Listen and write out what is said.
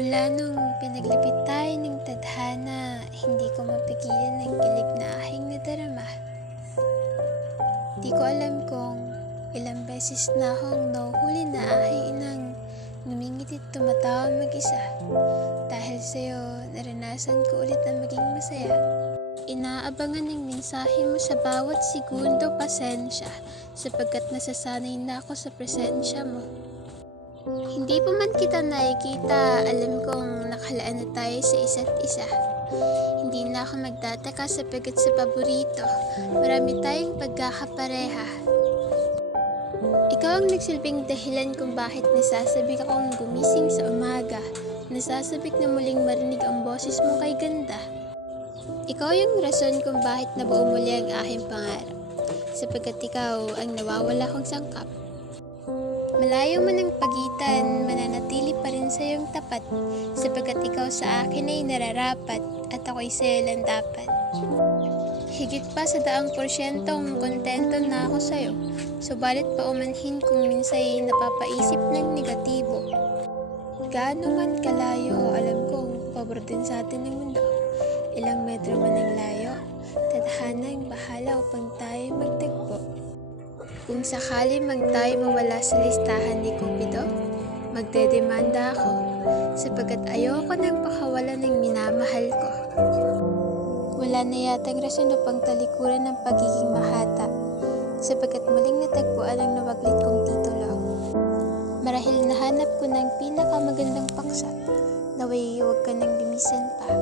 Mula nung pinaglipit tayo ng tadhana, hindi ko mapigilan ang kilig na aking nadarama. Di ko alam kung ilang beses na akong nahuhuli na aking inang ngumingit at tumatawa mag-isa. Dahil sa'yo, naranasan ko ulit na maging masaya. Inaabangan ng mensahe mo sa bawat segundo, pasensya, sapagkat nasasanay na ako sa presensya mo. Hindi pa man kita nakikita, alam kong nakalaan na tayo sa isa't isa. Hindi na ako magtataka sapagkat sa paborito, marami tayong pagkakapareha. Ikaw ang nagsilbing dahilan kung bakit nasasabik akong gumising sa umaga, nasasabik na muling marinig ang boses mo kay ganda. Ikaw yung rason kung bakit nabuo muli ang aking pangarap, sapagkat ikaw ang nawawala kong sangkap. Malayo man ang pagitan, mananatili pa rin sa iyong tapat, sapagkat ikaw sa akin ay nararapat at ako'y sa'yo lang dapat. Higit pa sa 100% kontento na ako sa'yo, subalit paumanhin kung minsay napapaisip ng negatibo. Gaano man kalayo, alam kong pabor din sa atin ng mundo. Ilang metro man ang layo, tadhana ang bahala upang tayo magtagpo. Kung sakali mang tayo mawala sa listahan ni Cupido, magdedemanda ako, sapagkat ayoko nang pakawalan ng minamahal ko. Wala na yatang rason upang talikuran ng pagiging mahata, sapagkat muling natagpuan ang nawaglit kong titulo. Marahil nahanap ko ng pinakamagandang paksa, naway huwag ka nang lumisan pa.